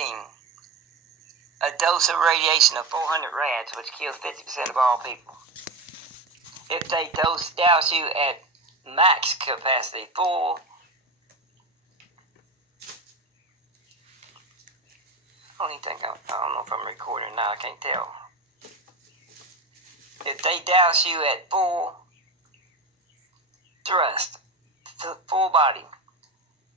getting a dose of radiation of 400 rads, which kills 50% of all people. If they douse you at max capacity, full, I don't know if I'm recording now, I can't tell. If they douse you at full thrust, full body,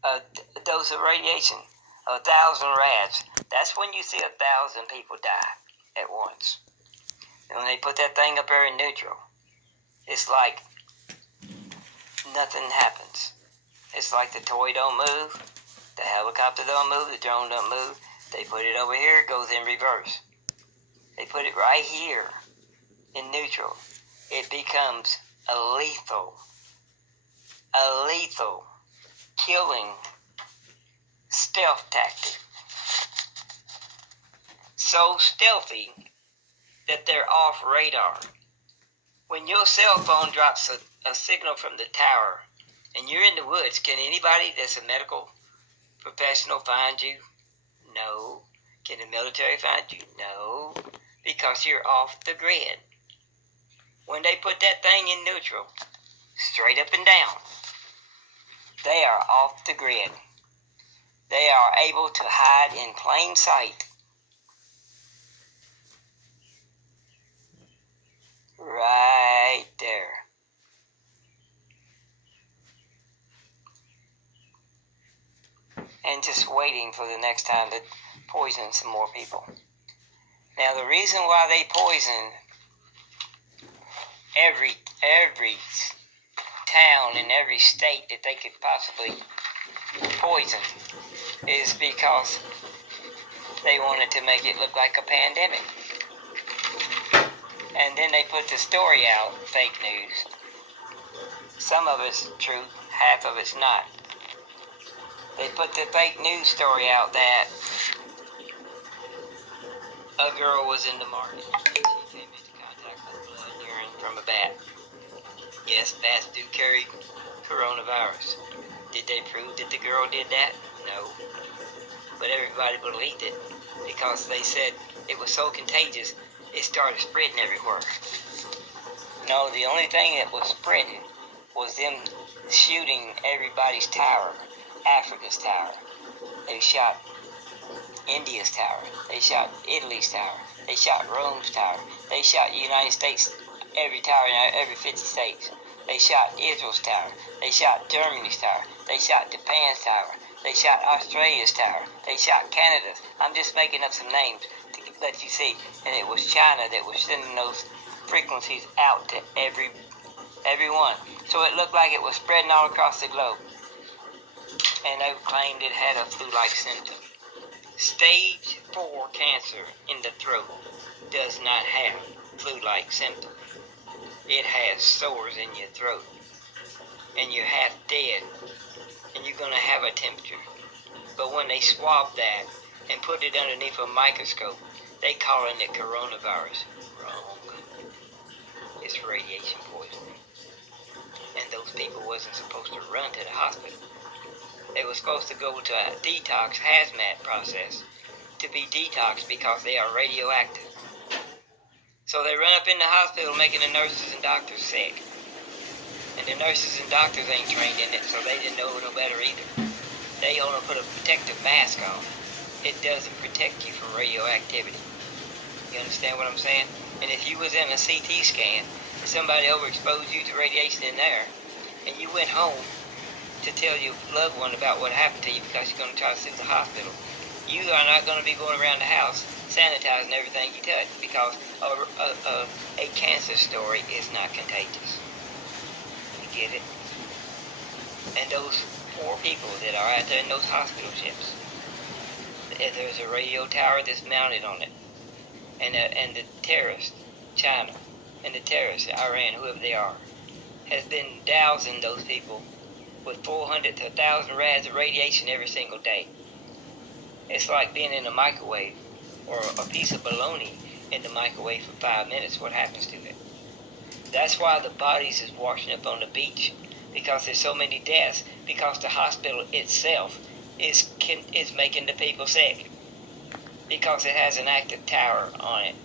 a dose of radiation, 1,000 rads, that's when you see 1,000 people die at once. And when they put that thing up there in neutral, it's like nothing happens. It's like the toy don't move, the helicopter don't move, the drone don't move. They put it over here, it goes in reverse. They put it right here in neutral. It becomes a lethal killing stealth tactic. So stealthy that they're off radar. When your cell phone drops a signal from the tower and you're in the woods, can anybody that's a medical professional find you? No. Can the military find you? No. Because you're off the grid. When they put that thing in neutral, straight up and down, they are off the grid. They are able to hide in plain sight. Right there. And just waiting for the next time to poison some more people. Now the reason why they poison every town in every state that they could possibly poison is because they wanted to make it look like a pandemic. And then they put the story out, fake news. Some of it's true, half of it's not. They put the fake news story out that a girl was in the market. She came into contact with blood and urine from a bat. Yes, bats do carry coronavirus. Did they prove that the girl did that? No. But everybody believed it because they said it was so contagious, it started spreading everywhere. No, the only thing that was spreading was them shooting everybody's tower. Africa's tower. They shot India's tower. They shot Italy's tower. They shot Rome's tower. They shot United States, every tower in every 50 states. They shot Israel's tower. They shot Germany's tower. They shot Japan's tower. They shot Australia's tower. They shot Canada's. I'm just making up some names to let you see. And it was China that was sending those frequencies out to everyone. So it looked like it was spreading all across the globe. And they claimed it had a flu-like symptom. Stage 4 cancer in the throat does not have flu-like symptoms. It has sores in your throat. And you're half dead. And you're going to have a temperature. But when they swab that and put it underneath a microscope, they calling it coronavirus. Wrong. It's radiation poisoning. And those people wasn't supposed to run to the hospital. They were supposed to go to a detox HAZMAT process to be detoxed because they are radioactive. So they run up in the hospital making the nurses and doctors sick. And the nurses and doctors ain't trained in it, so they didn't know no better either. They only put a protective mask on. It doesn't protect you from radioactivity. You understand what I'm saying? And if you was in a CT scan and somebody overexposed you to radiation in there, and you went home to tell your loved one about what happened to you because you're going to try to sue the hospital, you are not going to be going around the house sanitizing everything you touch because a cancer story is not contagious. You get it? And those poor people that are out there in those hospital ships, there's a radio tower that's mounted on it. And the terrorists, China, and the terrorists, Iran, whoever they are, has been dousing those people with 400 to 1,000 rads of radiation every single day. It's like being in a microwave or a piece of bologna in the microwave for 5 minutes. What happens to it? That's why the bodies is washing up on the beach, because there's so many deaths, because the hospital itself is making the people sick. because it has an active tower on it.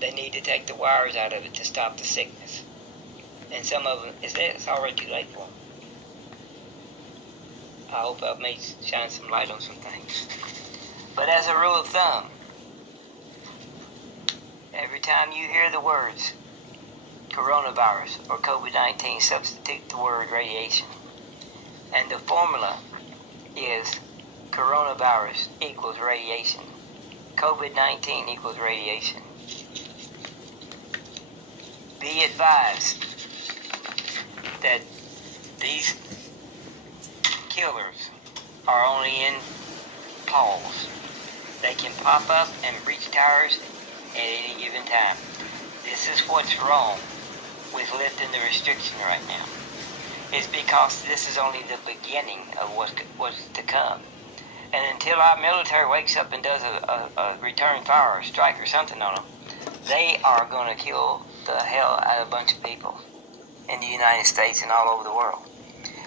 They need to take the wires out of it to stop the sickness. And some of them, it's already too late for them. I hope I've made shine some light on some things. But as a rule of thumb, every time you hear the words coronavirus or COVID-19, substitute the word radiation. And the formula is coronavirus equals radiation. COVID-19 equals radiation. Be advised that these killers are only in pause. They can pop up and breach towers at any given time. This is what's wrong with lifting the restriction right now. It's because this is only the beginning of what's to come. And until our military wakes up and does a return fire or strike or something on them, they are going to kill the hell out of a bunch of people in the United States and all over the world.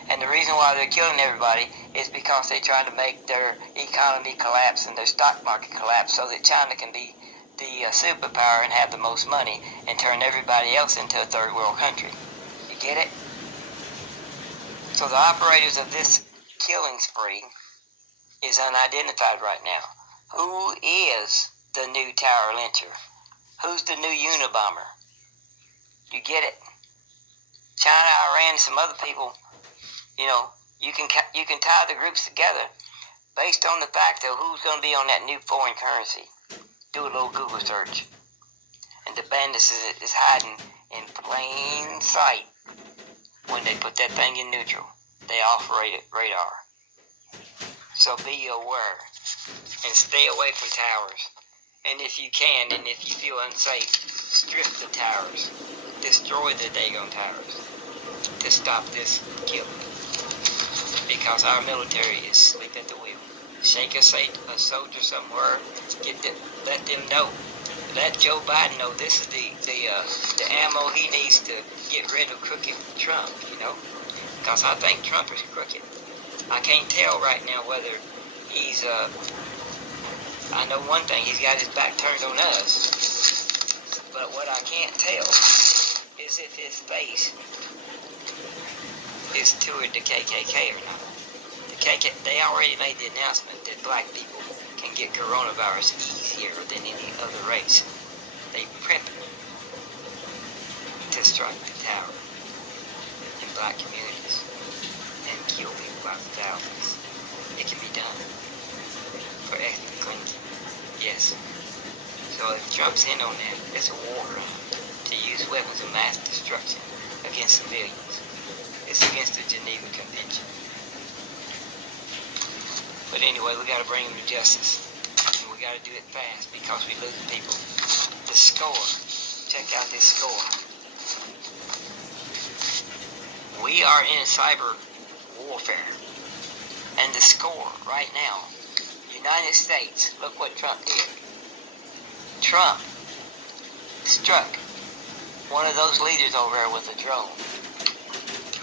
And the reason why they're killing everybody is because they're trying to make their economy collapse and their stock market collapse so that China can be the superpower and have the most money and turn everybody else into a third world country. You get it? So the operators of this killing spree is unidentified right now. Who is the new tower lyncher? Who's the new Unabomber? You get it? China, Iran, some other people, you know, you can tie the groups together based on the fact of who's going to be on that new foreign currency. Do a little Google search. And the bandits is hiding in plain sight when they put that thing in neutral. They operate radar. So be aware and stay away from towers. And if you can, and if you feel unsafe, strip the towers. Destroy the daggone towers to stop this killing. Because our military is asleep at the wheel. Shake a soldier somewhere, let them know. Let Joe Biden know this is the ammo he needs to get rid of crooked Trump, you know. Because I think Trump is crooked. I can't tell right now whether he's, I know one thing, he's got his back turned on us. But what I can't tell is if his face is toward the KKK or not. They already made the announcement that black people can get coronavirus easier than any other race. They prep to strike the tower in black communities and kill people by the thousands. It can be done for ethnic cleansing. Yes. So if Trump's in on that, it's a war crime to use weapons of mass destruction against civilians. It's against the Geneva Convention. But anyway, we got to bring them to justice. And we got to do it fast because we lose people. The score. Check out this score. We are in cyber warfare. And the score right now, United States, look what Trump did. Trump struck one of those leaders over there with a drone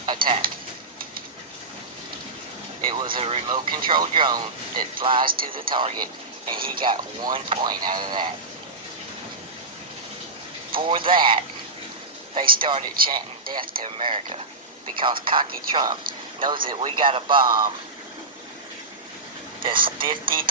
attack. It was a remote control drone that flies to the target, and he got 1 point out of that. For that, they started chanting death to America, because cocky Trump knows that we got a bomb that's 50 times